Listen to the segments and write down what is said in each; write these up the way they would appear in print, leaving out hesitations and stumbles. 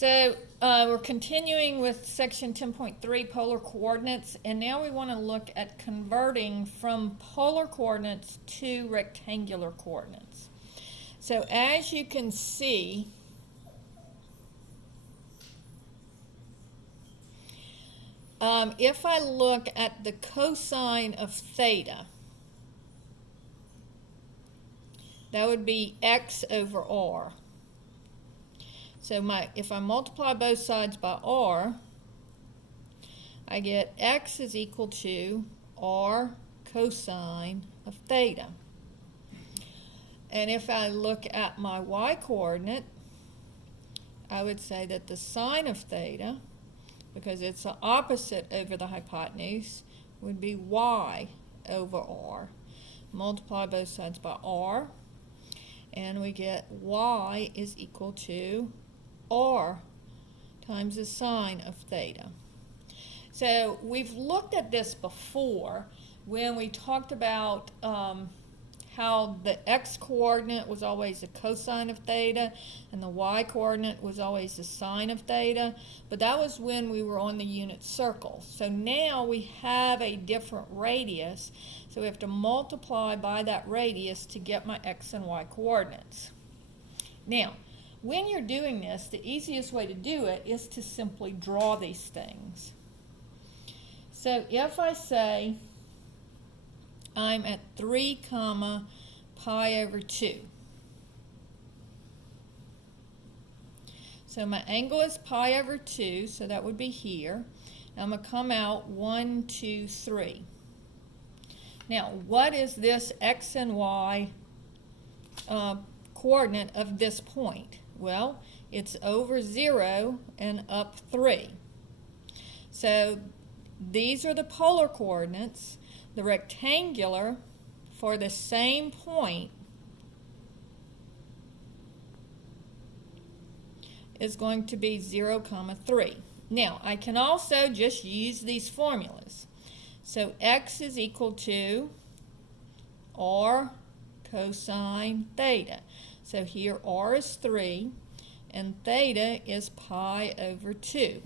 So we're continuing with section 10.3 polar coordinates, and now we want to look at converting from polar coordinates to rectangular coordinates. So as you can see, if I look at the cosine of theta, that would be x over r. So if I multiply both sides by r, I get x is equal to r cosine of theta. And if I look at my y-coordinate, I would say that the sine of theta, because it's the opposite over the hypotenuse, would be y over r. Multiply both sides by r, and we get y is equal to r times the sine of theta. So we've looked at this before when we talked about how the x-coordinate was always the cosine of theta and the y-coordinate was always the sine of theta, but that was when we were on the unit circle. So now we have a different radius, so we have to multiply by that radius to get my x and y coordinates. Now, when you're doing this, the easiest way to do it is to simply draw these things. So if I say I'm at 3 comma pi over 2. So my angle is pi over 2, so that would be here. I'm going to come out 1, 2, 3. Now, what is this x and y coordinate of this point? Well, it's over 0 and up 3. So these are the polar coordinates. The rectangular for the same point is going to be 0, 3. Now, I can also just use these formulas. So x is equal to r cosine theta. So here r is 3 and theta is pi over 2.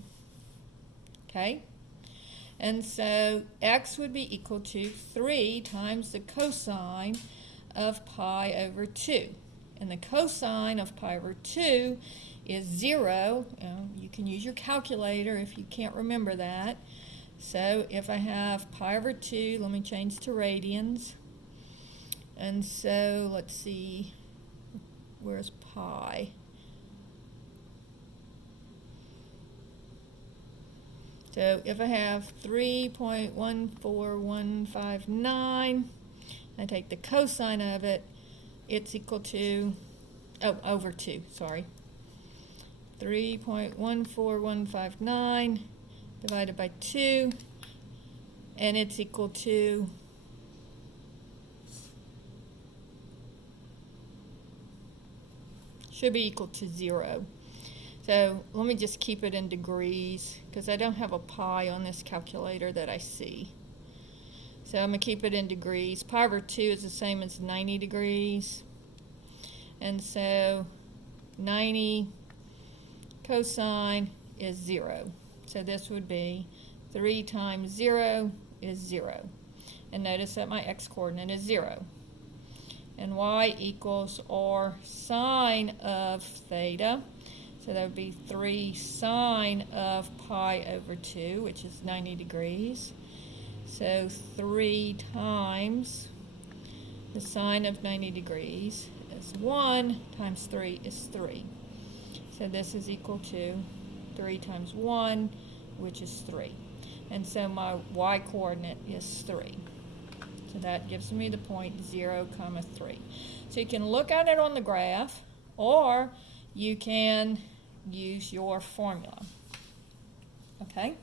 Okay? And so x would be equal to 3 times the cosine of pi over 2. And the cosine of pi over 2 is 0. You can use your calculator if you can't remember that. So if I have pi over 2, let me change to radians. And so let's see, where's pi? So if I have 3.14159, I take the cosine of it, it's equal to, over 2, sorry. 3.14159 divided by 2, and it's equal to should be equal to 0. So let me just keep it in degrees because I don't have a pi on this calculator that I see. So I'm going to keep it in degrees. Pi over 2 is the same as 90 degrees. And so 90 cosine is 0. So this would be 3 times 0 is 0. And notice that my x-coordinate is 0. And y equals r sine of theta. So that would be 3 sine of pi over 2, which is 90 degrees. So 3 times the sine of 90 degrees is 1 times 3 is 3. So this is equal to 3 times 1, which is 3. And so my y-coordinate is 3. So that gives me the point 0, 3. So you can look at it on the graph, or you can use your formula. Okay?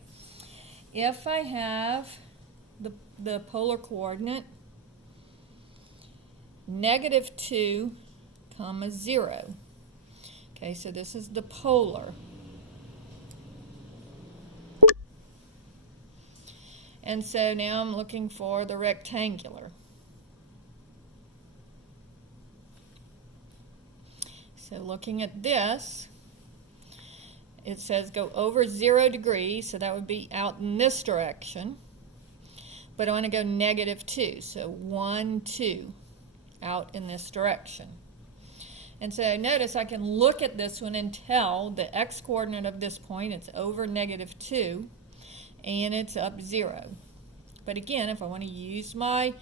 If I have the polar coordinate -2, 0. Okay, so this is the polar. And so now I'm looking for the rectangular. So looking at this, it says go over 0 degrees, so that would be out in this direction. But I want to go -2, so 1, 2, out in this direction. And so notice I can look at this one and tell the x-coordinate of this point, it's over -2, and it's up 0. But again, if I want to use my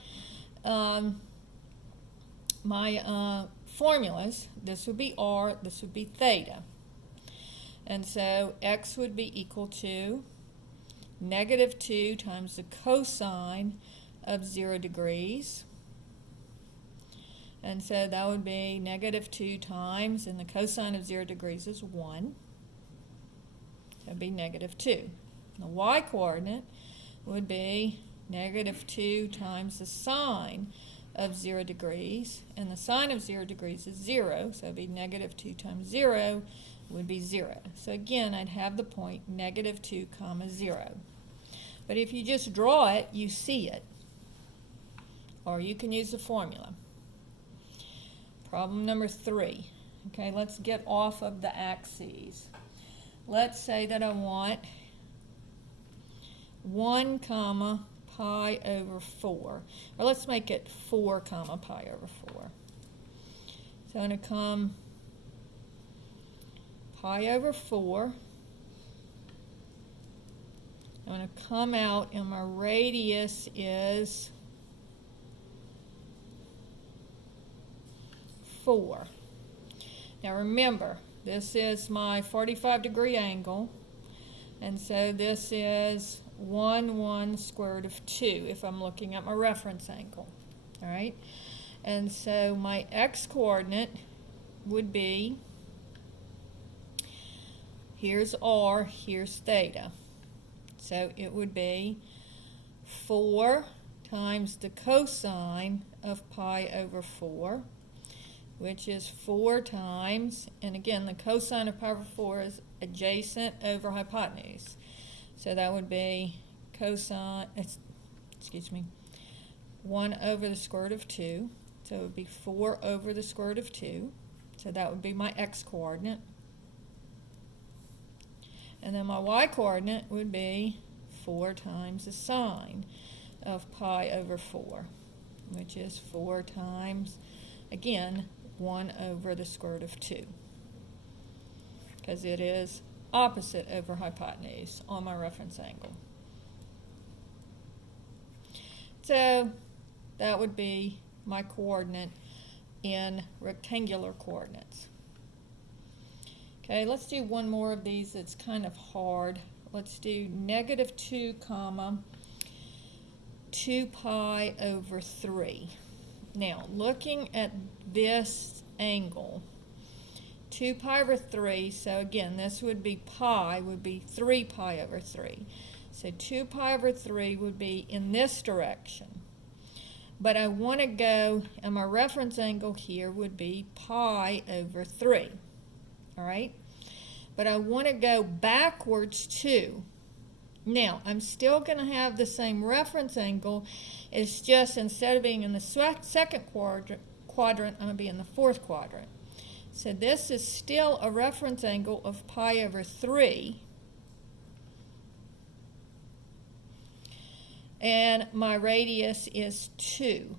formulas, this would be r, this would be theta. And so x would be equal to -2 times the cosine of 0 degrees. And so that would be -2 times, and the cosine of 0 degrees is 1. That would be -2. The y-coordinate would be -2 times the sine of 0 degrees, and the sine of 0 degrees is 0, so it would be -2 times 0 would be 0. So again, I'd have the point -2, 0. But if you just draw it, you see it. Or you can use the formula. Problem number 3. Okay, let's get off of the axes. Let's say that I want 1, pi over 4. Or let's make it 4, pi over 4. So I'm going to come pi over 4. I'm going to come out, and my radius is 4. Now remember, this is my 45-degree angle, and so this is 1 square root of 2 if I'm looking at my reference angle. All right? And so my x-coordinate would be, here's r, here's theta. So it would be 4 times the cosine of pi over 4, which is 4 times, and again, the cosine of pi over 4 is adjacent over hypotenuse. So that would be cosine, 1 over the square root of 2. So it would be 4 over the square root of 2. So that would be my x-coordinate. And then my y-coordinate would be 4 times the sine of pi over 4, which is 4 times, again, 1 over the square root of 2, because it is opposite over hypotenuse on my reference angle. So that would be my coordinate in rectangular coordinates. Okay, let's do one more of these that's kind of hard. Let's do -2, 2 pi over 3. Now, looking at this angle, 2 pi over 3, so again, this would be pi, would be 3 pi over 3. So 2 pi over 3 would be in this direction. But I want to go, and my reference angle here would be pi over 3. All right? But I want to go backwards too. Now, I'm still going to have the same reference angle. It's just instead of being in the second quadrant, I'm going to be in the fourth quadrant. So this is still a reference angle of pi over 3. And my radius is 2.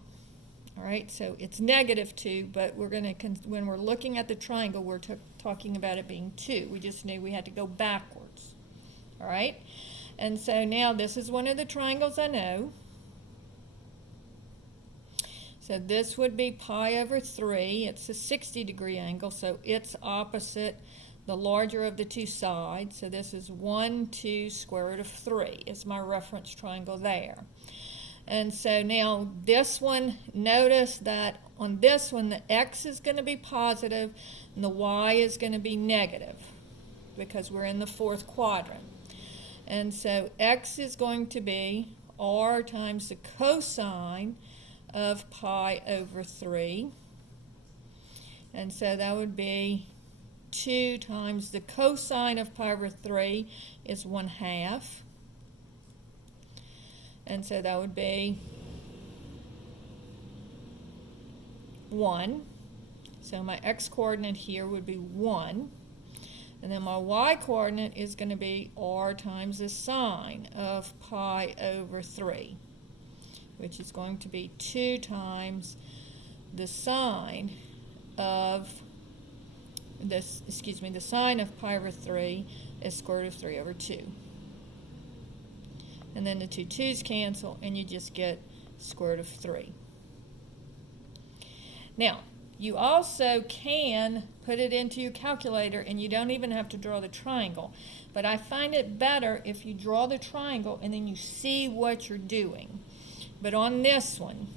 All right, so it's -2, but we're going to, when we're looking at the triangle, we're talking about it being 2. We just knew we had to go backwards. All right, and so now this is one of the triangles I know. So this would be pi over 3. It's a 60-degree angle, so it's opposite the larger of the two sides. So this is 1, 2, square root of 3 is my reference triangle there. And so now this one, notice that on this one, the x is going to be positive and the y is going to be negative because we're in the fourth quadrant. And so x is going to be r times the cosine of pi over 3. And so that would be 2 times the cosine of pi over 3 is 1/2. And so that would be 1. So my x-coordinate here would be 1. And then my y-coordinate is going to be r times the sine of pi over 3, which is going to be 2 times the sine of this, the sine of pi over 3 is square root of 3 over 2. And then the two 2's cancel, and you just get square root of 3. Now, you also can put it into your calculator, and you don't even have to draw the triangle. But I find it better if you draw the triangle and then you see what you're doing. But on this one,